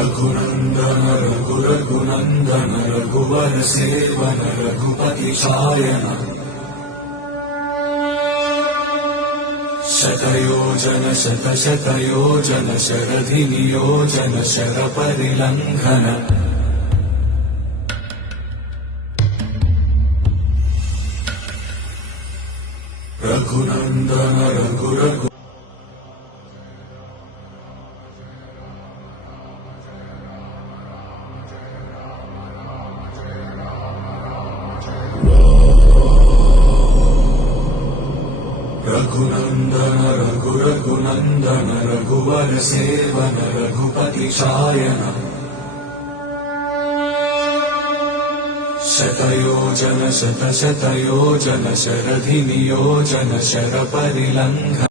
रघुनन्दन रघुरघुनन्दन रघुवर seven Raghupati Shayan शतयोजन शतशतयोजन शरधि नियोजन शरपरिलङ्घन रघुनन्दन रघुरघु रघुनन्दन रघुरघुनन्दन रघुवर seven Raghupati Shayan शतयोजन शतशतयोजन शरधि नियोजन शरपरिलङ्घन